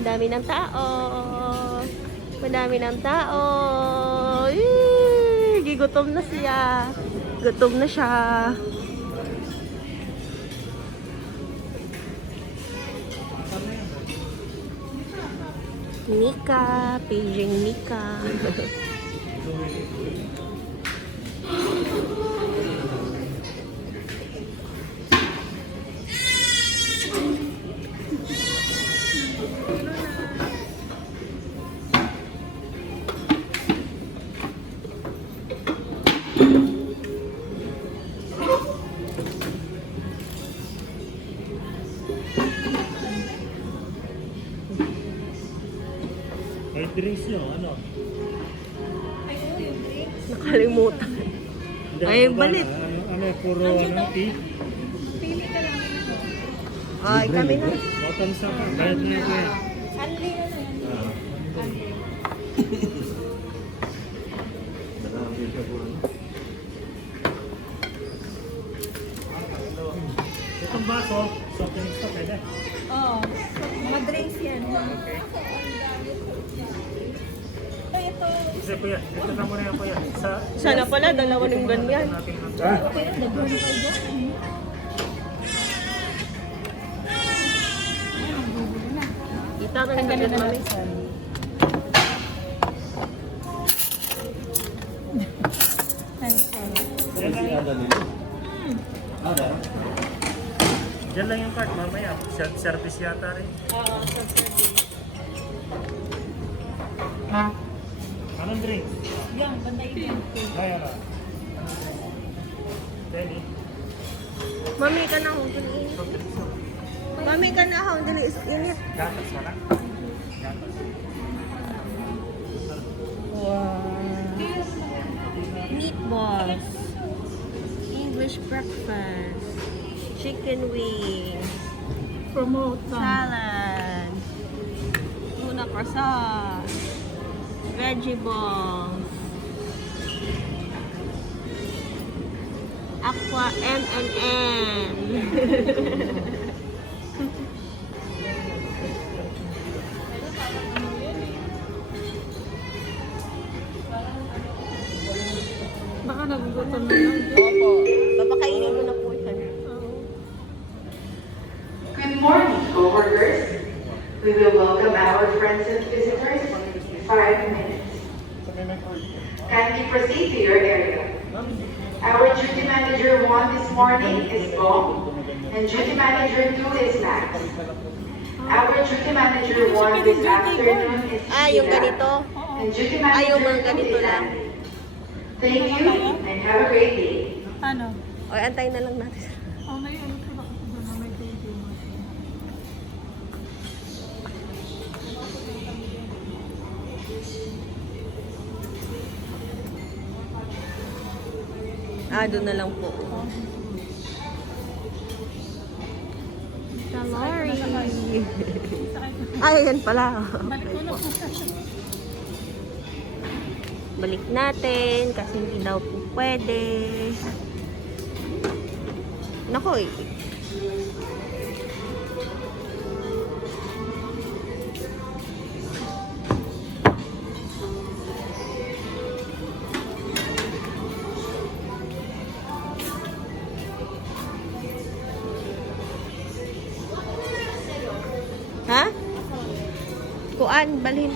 Madami ng tao. Madami ng tao. Gigutom na siya. Gutom na siya. Mika, paging Mika. May drinks nyo, ano? Nakalimutan. Ay, balik. Ano, puro ano, tea? Pili ka lang. Ay, kami na. Bottom sa ka, bayad na ito eh. Unli na yan. Itong baso, soft drinks to, pwede. Oo. Mga drinks yan. Ito. Kasi kuya, dito na muna yan kuya. Sana pala, dalawa ng ganyan. Okay lang, daghan kayo dyan. Kita ka ng ganyan, mami. Diyan lang yung card, mamaya. Self-service yata rin. Oo, self-service. Anong drink? Yan, bantay din. Kaya na. Penny. Mami ka na akong dili. Soft drinks to. Mami ka na akong dili. Init. Gatas ka na? Gatas. Wow. Meatballs. English breakfast. Chicken wings. Promote lang. Salad. Tuna croissant. Vegetables. Aqua M&M. Baka nagugutom na lang. Opo. Papakainin ko na po siya. Good morning, coworkers. We will welcome our friends and visitors in 5 minutes. Kindly proceed to your area. Our duty manager 1 this morning is Bob, and duty manager 2 is Max. Our duty manager 1 this afternoon is Yung Sheila, ganito. and duty Yung manager mga 2 ganito is lang. Andy. Thank you, and have a great day. Ano? O, antayin na lang natin. Oh, may ano pa ba ako doon? May video mo. Doon na lang po. Salary. Ay, yan pala. Balik ko na po. Balik natin kasi hindi daw po pwede. Nako eh. Ha? Kuan, balhin.